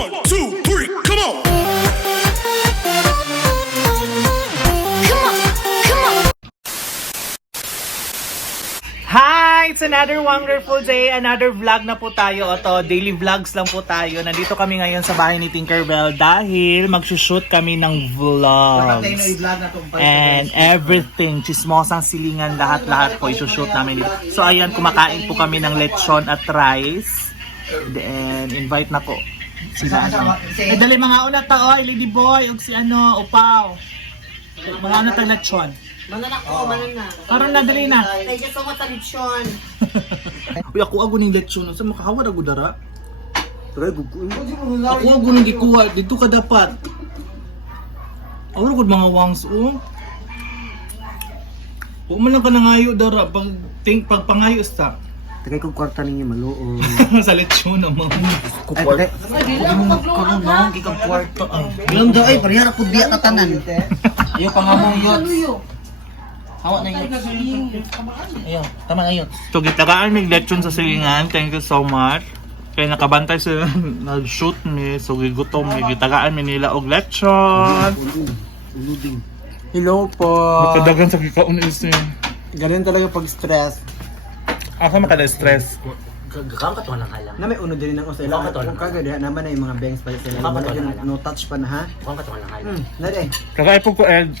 1, 2, 3, come on! Hi! It's another wonderful day, another vlog na po tayo. Ito, daily vlogs lang po tayo. Nandito kami ngayon sa bahay ni Tinkerbell dahil magsushoot kami ng vlogs. And everything, chismosang silingan, lahat-lahat po isushoot namin dito. So ayan, kumakain po kami ng lechon at rice. Then, invite na po. Sila ano. Dali mga una tao, Lady Boy, ug si ano, Upaw. Mga ano tayong lechon. Manan ako, manan na. Karon na, dali na. Thank you so much, Alipsyon. Uy, ako ning lechon. Sa makahawad ako dara. Try ko. Ako ning gikuha. Dito ka dapat. Awala ko mga wangs o. Huwag man lang ka nangayo dara. Pag pangayo sa. Tagay kong kwarta ninyo maluon. Sa lechon naman. Ay, tagay. Karoon na, ikang kwarta. Ilang daw ay, parihara po diya tatanan. Ayaw pa nga mong yot. Hawa na yot. Ayaw, tama na yot. So, gitagaan may lechon sa silingan. Thank you so much. Kaya nakabantay sila nag-shoot mi. So, gigutom mi. Gitagaan mi nila og lechon. Uluding. Hello po. Makadagan sa kikaon is niya. Ganyan talaga pag stress. Ako makada-stress. Gagawin ka to lang halang. Na may uno din ng usay lang. Kung kagad naman na yung mga bangs pa sila. Naman na yung no touch pa na ha. Gagawin ka to lang halang. Nade. Kakaipog ko egg.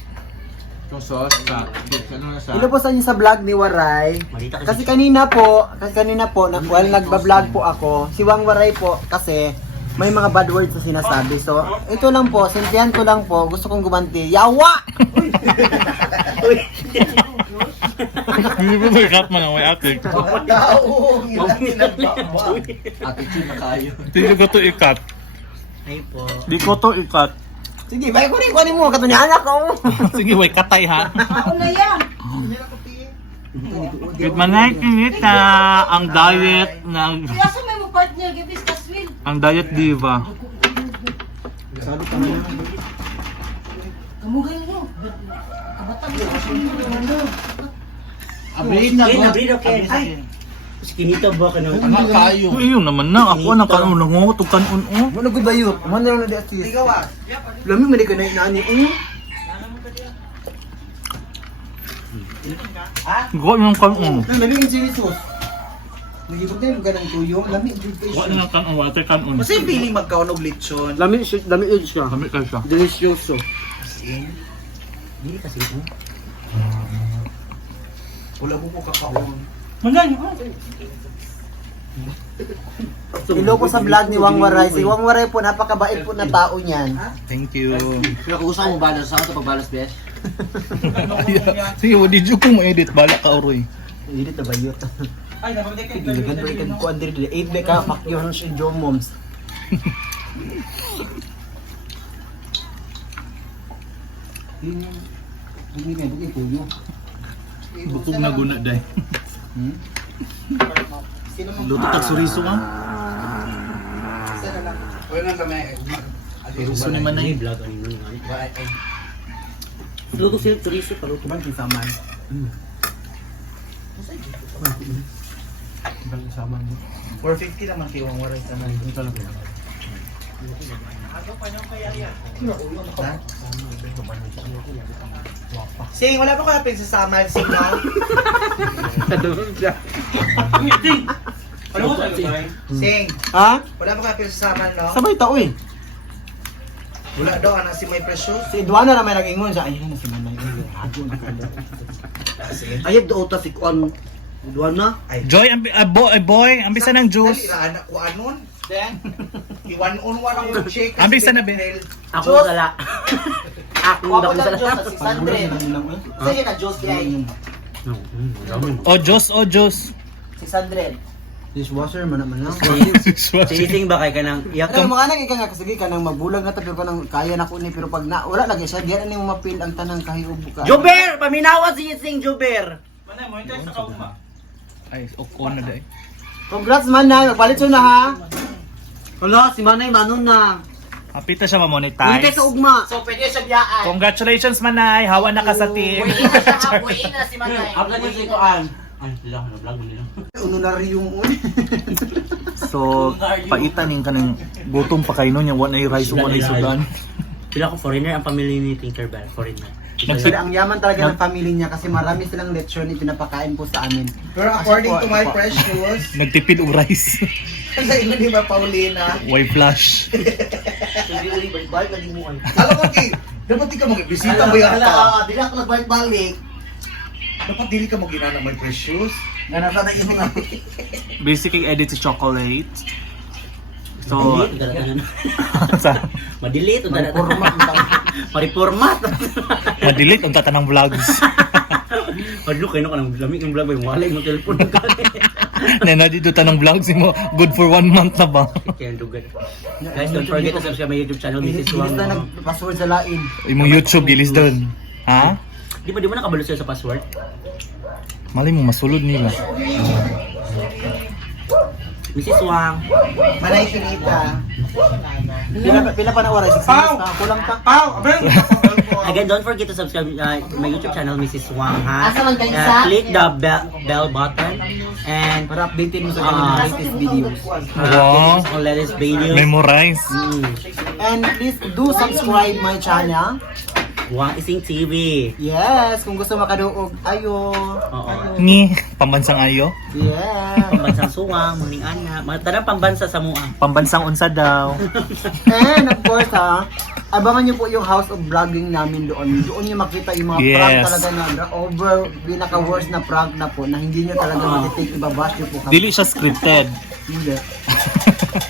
Hello po sa inyo sa vlog ni Waray. Malita Kasi kanina po, while nagba-vlog po ako, si Wang Waray po kasi may mga bad words na sinasabi. So, ito lang po, sintihan ko lang po, gusto kong gumanti. Yawa! Hindi ko may-cut man ako, ate. Attitude na kayo. Hindi ko to i-cut. Ay po. Hindi ko to i-cut. Sige, bay kunin mo, katunyan ako. Sige, way katay ha. Ako na yan. Good morning, Kinita. Ang diet ng... Kaya sa may mo partner, gibis kaswil. Ang diet diva. Kamugay mo. Kabatang mo. Abrita Ay, po. nabrido kayo. Ay. Kinita ba ka nang So, yun naman na. Ako na kanon nangungot o kanon o. Ano ko ba yun? Ano na di atis? Ikaw ah. Lami mo di ka na inaani. Gawa yung kanon. Lami yung chili sauce. Nagibog na yung ganang tuyo. Lami yung Gawa yung kanon. Water kanon. Kasi feeling magkaon og lechon. Lami siya. Kami kayo siya. Delicioso. Dili kasi ko. Wala mo po kakaon. Hello po sa vlog ni Wang Waray. Si Wang Waray po, napakabait po na tao niyan. Thank you. Pero kung gusto mo balas sa auto pagbalas besh. Sige, did you ko mo edit? Bala ka oroy. Hindi na bayot. Ay, napagdagan ba ikan ko under the 8 be ka pakyon si Joe Moms. Bukog na guna day. Luto tag suriso ka? Suriso naman na yun. Luto siya turismo paluto man si Saman. Saman. 450 naman kay Wang Waray sa nan. Ito lang. Sing, wala pa kaya pinsasamal sing no? Sing, Ha? wala pa kaya pinsasamal no? Sabay tao eh. Wala daw ana si May Precious. Si Duana na may nag-ingon sa ayun na si Manay. Ayag do ta si kuan. Duwan na. Joy, boy, ambisa ng juice. Dali anak ko anon. Then, iwan-on-one ang shake. Ambisa na be. Ako sala. Ako Wako daw lang sala. Diyos sa 600. Sige na Diyos kay. O Diyos. 600. Dishwasher man naman lang. Sising ba kay kanang iyak Pero mga nang ika nga sige ka nang magbulag na tabi ko nang kaya na ko ni pero pag na wala lagi siya diyan ni mo mapil ang tanang kahiyog ka. Jober, paminawa si Sising Jober. Ay, okay na day. Congrats man na, magpalit siya na ha. Wala si Manay manon na. Kapita siya Hindi ma-monetize. sa ugma. So pwede siya biyaan. Congratulations, Manay. Hawa na ka sa team. Buhay na si Manay. Abla niya si kuan. Ay, sila, vlog mo nila. Honoraryong un. So, paitanin ka ng gutom pa kayo nun, yung one ay rice, one ay sudan. Pila ko foreigner ang pamilya ni Tinkerbell, foreigner. Actually, ang yaman talaga ng family niya kasi marami silang lechon na pinapakain po sa amin. Pero according to my precious, Nagtipid o rice. sa inyo di ba, Paulina? Why flash? Balik lagi mo kayo. Alam mo, Ki, dapat di ka mag-bisita mo yan pa. Di na ako nagbalik-balik. Dapat dili ka mag-ina ng my precious. Ganasa na imo na. Basically, edit si chocolate. So, sa Madili ito dala. Paripormat. madelete ang tatanang vlogs. Adlo kayo na kanang lamig ng vlog ba yung walay mo telepon ka. Nena, dito tanong vlogs mo. Good for 1 month na ba? Kaya dugan. Guys, don't forget to subscribe my YouTube channel, Mrs. Wang. Bilis na nag-password sa lain. Imong YouTube, gilis doon. Ha? Di ba nakabalo sa'yo sa password? Malay mo, masulod nila. Mrs. Wang. Manay kinita. Pila pa na oras? 6 Pau! minutes na. Kulang pa. Pau! Abang! Again, don't forget to subscribe my YouTube channel, Mrs. Wang, ha? Asa man kayo isa? Click the bell button and Para updated mo sa kanyang latest videos. Wow. on latest videos. Memorize. And please do subscribe my channel. Wang Ising TV. Yes, kung gusto makaduog, ayo. Oo. Ni, pambansang ayo. Yeah. Pambansang suwang, muning ana. Mga tanang pambansa sa mua. Pambansang unsa daw. And of course abangan niyo po yung House of Vlogging namin doon. Doon niyo makita yung mga prank Yes. talaga na over pinaka-worst na prank na po na hindi niyo talaga matitake, ibabash niyo po kami. Dili siya scripted. Hindi.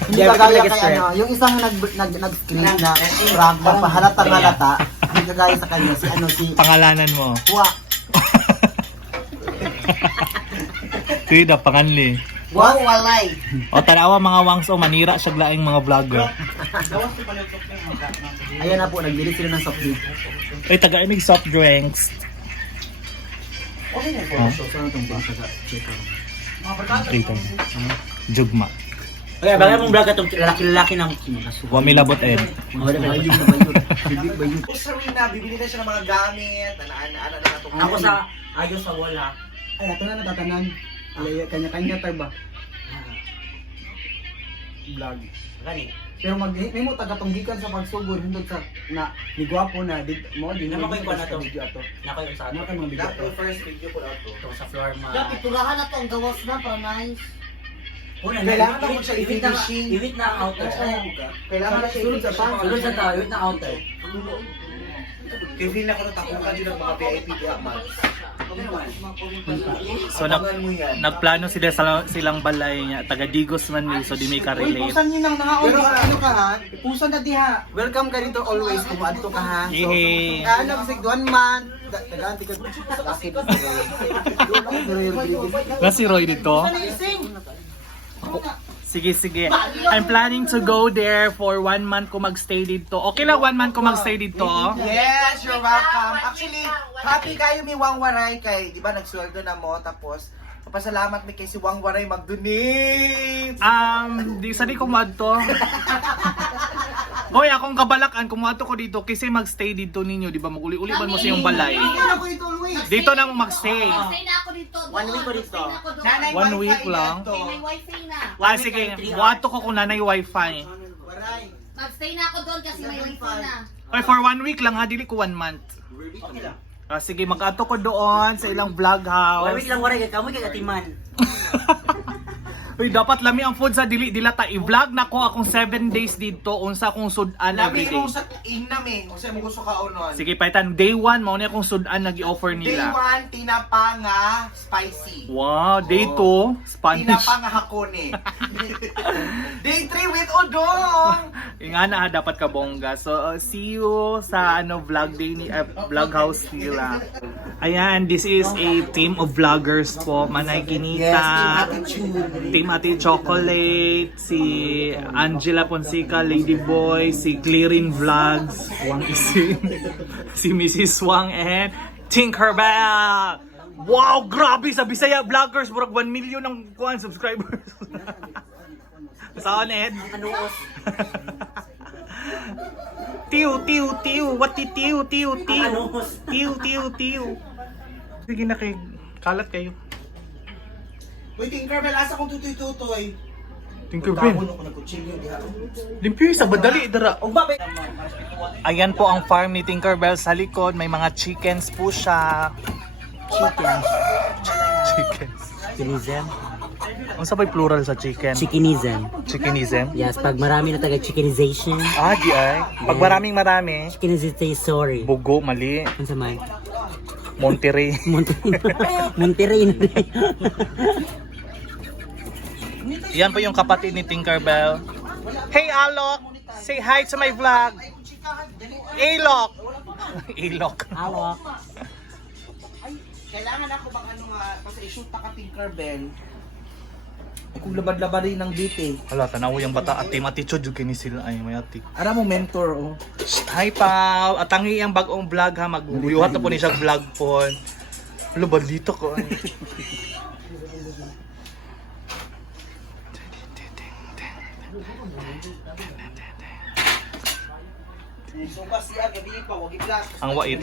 Hindi Yeah, kagaya everything kay like yung isang nag-screen na prank na pahalata-halata. Hindi kagaya sa kanya si Pangalanan mo. Wa. Kuya, panganli. Wow, walay. O tanawa mga wangs o manira siya glaing mga vlogger. Ayan na po, nagbili sila ng soft drink. Ay, taga-imig soft drinks. Dito. Jugma. Okay, bagay mong vlog itong lalaki-lalaki ng Wa may labot ed. Sarina, bibili na siya ng mga gamit. Ana na itong Ako sa ayos sa wala. Ay, ato na natatanan. Alay, kanya-kanya tayo ba? Vlog. Gani. Pero may mo tagatunggikan sa pagsugod hindot sa na ni gwapo na mo di Naman ko yung kuwan na to. video ato. Nako yung sa Ano kay mga video That ato? the first video po ato. ito sa floor ma. Dapat tulahan na to ang gawas na para nice. Una Kailangan na mo siya iwit na i-finishing. iwit na outer. Kailangan na siya sulod sa pang. Sulod sa tao, iwit na outer. Kaya feel na ko natakukan din ng mga VIP man. So Abangan mo yan. nagplano sila silang balay niya. Taga Digos man ni so di may ka-relate. Pusan niyo nang nangaon. Pero ano ka ha? Pusan na diha. Welcome ka dito always kung adto ka ha. So, Yehey. ano bisig 1 month. Taganti ka. Bakit? Na si Roy dito? Sige, sige. I'm planning to go there for 1 month ko magstay dito. Okay lang 1 month ko magstay dito? Yes, you're welcome. Actually, happy kayo mi Wang Waray kay, di ba nagsweldo na mo tapos papasalamat mi kay si Wang Waray mag-donate. Di sa di ko to. Hoy, akong kabalakan, kumuha ko dito kasi magstay dito ninyo, di ba? Maguli-uli man mo sa yung balay. Ako ito always. Dito na mo magstay. Stay na ako dito. 1 week ko dito. Nanay 1 week wifi lang. yan to. May wifi na. Sige, buhato ko kung nanay wifi. Waray. Mag-stay na ako doon kasi may wifi na. Ay, for 1 week lang ha, dili ko 1 month. Sige, mag-ato ko doon sa ilang vlog house. Wait lang waray kay kamo kay atiman. Uy, dapat lami ang food sa dila ta i-vlog na ko akong 7 days dito unsa akong sudan Labi every day. mo sa inami, kung sa'yo mo gusto ka unon. Sige, paitan day 1 mao na akong sudan nag-i-offer Day nila. 1, tinapa nga spicy. Wow, day 2 Spanish. Tinapa nga hakone. Day 3 with udon. Ingana dapat ka bongga. So see you sa vlog day ni vlog house nila. Ayan, this is a team of vloggers po. Manay Kinita, Team Ate Chocolate, si Angela Ponsica, Ladyboy, si Clearing Vlogs, Wang Ising, si Mrs. Wang and Tinkerbell. Wow, grabe sa Bisaya vloggers, murag 1 million ang subscribers. Saan Ed? Tiw, what tiw. Tiw. Sige na kayo, kalat kayo. Uy, Tinkerbell, asa kong tutoy-tutoy? Tinkerbell. Limpyo sa badali dara. Ayan po ang farm ni Tinkerbell sa likod. May mga chickens po siya. Chickens. Chickenism. Ang sabay plural sa chicken. Chickenism. Chickenism. Yes, pag marami na taga chickenization. Ah, di ay. Pag marami. Chickenization, sorry. Bugo, mali. Ano sa may? Monterey. Monterrey. Yan po yung kapatid ni Tinkerbell. Hey Alok! Say hi to my vlog! Alok! Alok. Halo. Kailangan ako bang ano nga, kasi i-shoot na ka Tinkerbell. Kung labad-labad rin ng date eh. Hala, tanaw yung bata at team attitude yung kini sila ay may ati. Ara mo mentor oh. Hi Pao! At tangi ang bagong vlog ha, magbuyuhat na po ni siya vlog po. Hala, balita ko ay. Ang wait.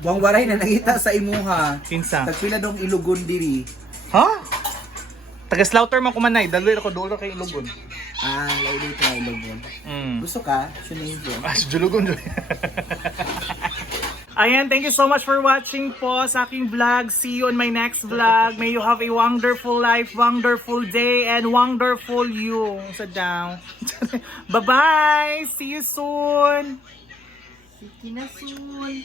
Wang waray na nakita sa imuha. Kinsa? Tagpila dong ilugon diri. Ha? Taga-slaughter man kumanay, daloy ako doon kay Ilogon. Ah, laili ito na ilugon. Gusto ka? Sinayin ko. Ah, si Julugon. Ayan, thank you so much for watching po sa aking vlog. See you on my next vlog. May you have a wonderful life, wonderful day, and wonderful you. Sit down. Bye-bye! See you soon! Kinasun.